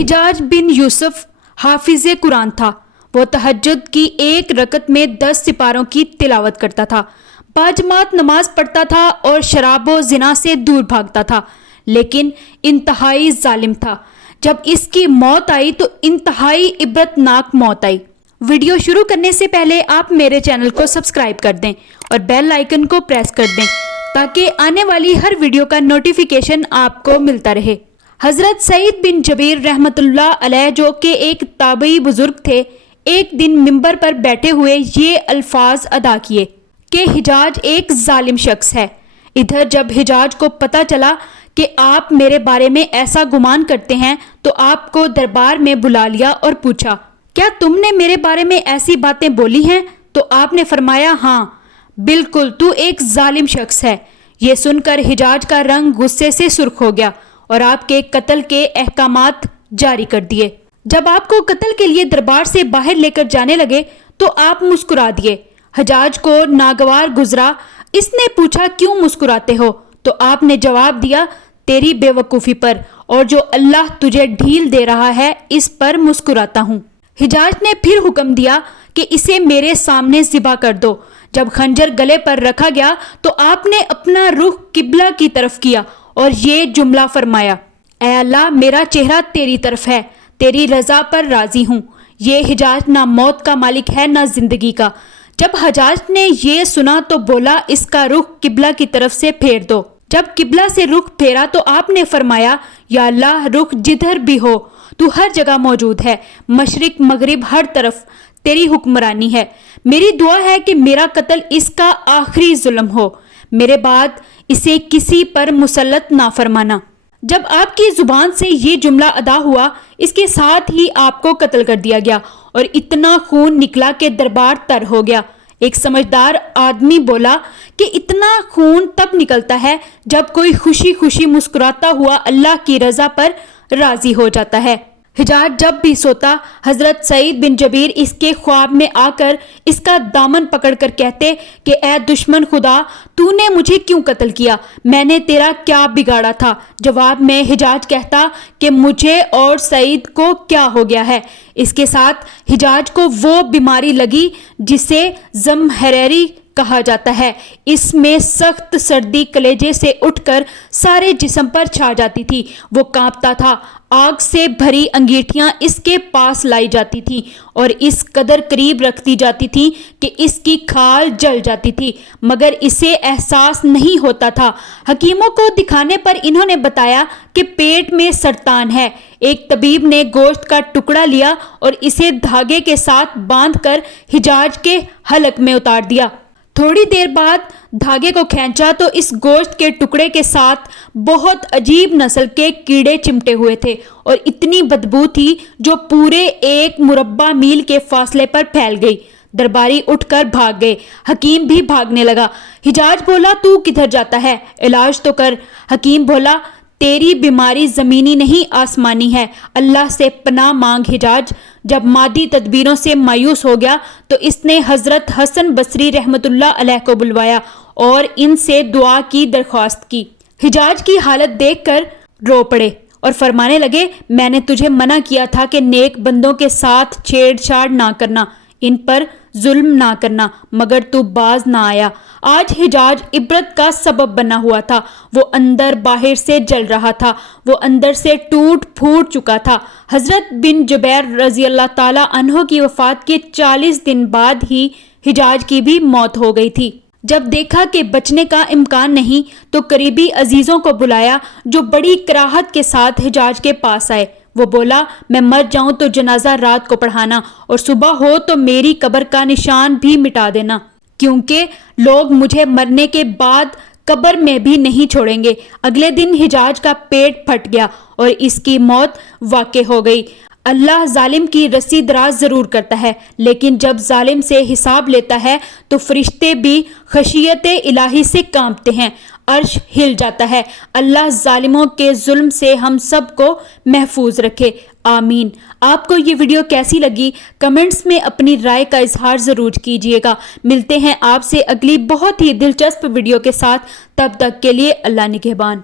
हिजाज बिन यूसुफ हाफिज कुरान था। वो तहज्जुद की एक रकत में 10 सिपारों की तिलावत करता था, बाजमात नमाज पढ़ता था और शराब व ज़िना से दूर भागता था, लेकिन इंतहाई जालिम था। जब इसकी मौत आई तो इंतहाई इबरतनाक मौत आई। वीडियो शुरू करने से पहले आप मेरे चैनल को सब्सक्राइब कर दें और बेल आइकन को प्रेस कर दें ताकि आने वाली हर वीडियो का नोटिफिकेशन आपको मिलता रहे। हजरत सईद बिन जबीर रहमतुल्लाह अलैह जो कि एक ताबई बुजुर्ग थे, एक दिन मिंबर पर बैठे हुए ये अल्फाज अदा किए कि हिजाज एक जालिम शख्स है। इधर जब हिजाज को पता चला कि आप मेरे बारे में ऐसा गुमान करते हैं तो आपको दरबार में बुला लिया और पूछा, क्या तुमने मेरे बारे में ऐसी बातें बोली हैं? तो आपने फरमाया, हाँ बिल्कुल, तू एक जालिम शख्स है। ये सुनकर हिजाज का रंग गुस्से से सुर्ख हो गया और आपके कत्ल के अहकामात जारी कर दिए। जब आपको कत्ल के लिए दरबार से बाहर लेकर जाने लगे तो आप मुस्कुरा दिए। हिजाज को नागवार गुजरा। इसने पूछा, क्यों मुस्कुराते हो? तो आपने जवाब दिया, तेरी बेवकूफ़ी पर और जो अल्लाह तुझे ढील दे रहा है इस पर मुस्कुराता हूँ। हिजाज ने फिर हुक्म दिया कि इसे मेरे सामने ज़िबा कर दो। जब खंजर गले पर रखा गया तो आपने अपना रुख किबला की तरफ किया और ये जुमला फरमाया, ऐ अल्लाह, मेरा चेहरा तेरी तरफ है, तेरी रज़ा पर राज़ी हूँ। ये हिजाज ना मौत का मालिक है ना जिंदगी का। जब हिजाज ने ये सुना तो बोला, इसका रुख किबला की तरफ से फेर दो। जब किबला से रुख फेरा तो आपने फरमाया, या अल्लाह, रुख जिधर भी हो तू हर जगह मौजूद है, मशरिक मगरिब हर तरफ तेरी हुक्मरानी है। मेरी दुआ है कि मेरा कत्ल इसका आखिरी जुल्म हो, मेरे बाद इसे किसी पर मुसल्लत ना फरमाना। जब आपकी जुबान से ये जुमला अदा हुआ, इसके साथ ही आपको कत्ल कर दिया गया और इतना खून निकला कि दरबार तर हो गया। एक समझदार आदमी बोला कि इतना खून तब निकलता है जब कोई खुशी खुशी मुस्कुराता हुआ अल्लाह की रज़ा पर राजी हो जाता है। हिजाज जब भी सोता, हजरत सईद बिन जबीर इसके ख्वाब में आकर इसका दामन पकड़कर कहते कि ऐ दुश्मन खुदा, तूने मुझे क्यों कत्ल किया? मैंने तेरा क्या बिगाड़ा था? जवाब में हिजाज कहता कि मुझे और सईद को क्या हो गया है। इसके साथ हिजाज को वो बीमारी लगी जिसे ज़महरीरी कहा जाता है। इसमें सख्त सर्दी कलेजे से उठकर सारे जिस्म पर छा जाती थी। वो कांपता था। आग से भरी अंगीठियां इसके पास लाई जाती थी और इस कदर करीब रखती जाती थी कि इसकी खाल जल जाती थी, मगर इसे एहसास नहीं होता था। हकीमों को दिखाने पर इन्होंने बताया कि पेट में सरतान है। एक तबीब ने गोश्त का टुकड़ा लिया और इसे धागे के साथ बांधकर हिजाज के हलक में उतार दिया। थोड़ी देर बाद धागे को खींचा तो इस गोश्त के टुकड़े के साथ बहुत अजीब नस्ल के कीड़े चिमटे हुए थे और इतनी बदबू थी जो पूरे 1 मुरब्बा मील के फासले पर फैल गई। दरबारी उठकर भाग गए। हकीम भी भागने लगा। हिजाज बोला, तू किधर जाता है? इलाज तो कर। हकीम बोला, तेरी बीमारी ज़मीनी नहीं आसमानी है, अल्लाह से पनाह मांग हिजाज। जब मादी तदबीरों से मायूस हो गया तो इसने हज़रत हसन बसरी रहमतुल्लाह अलैह को बुलवाया और इनसे दुआ की दरख्वास्त की। हिजाज की हालत देखकर रो पड़े और फरमाने लगे, मैंने तुझे मना किया था कि नेक बंदों के साथ छेड़छाड़ ना करना, इन पर जुल्म ना करना, मगर तू बाज ना आया। आज हिजाज इबरत का सबब बना हुआ था। वो अंदर बाहर से जल रहा था। वो अंदर से टूट फूट चुका था। हजरत बिन जुबैर रजी अल्लाह ताला अन्हो की वफात के 40 दिन बाद ही हिजाज की भी मौत हो गई थी। जब देखा कि बचने का इम्कान नहीं तो करीबी अजीजों को बुलाया जो बड़ी कराहत के साथ हिजाज के पास आए। वो बोला, मैं मर जाऊं तो जनाजा रात को पढ़ाना और सुबह हो तो मेरी कब्र का निशान भी मिटा देना, क्योंकि लोग मुझे मरने के बाद कब्र में भी नहीं छोड़ेंगे। अगले दिन हिजाज का पेट फट गया और इसकी मौत वाक़ई हो गई। अल्लाह जालिम की रस्सी दराज ज़रूर करता है, लेकिन जब जालिम से हिसाब लेता है तो फरिश्ते भी खशियत इलाही से कांपते हैं, अर्श हिल जाता है। अल्लाह जालिमों के जुल्म से हम सब को महफूज रखे, आमीन। आपको ये वीडियो कैसी लगी कमेंट्स में अपनी राय का इजहार ज़रूर कीजिएगा। मिलते हैं आपसे अगली बहुत ही दिलचस्प वीडियो के साथ, तब तक के लिए अल्लाह निगहबान।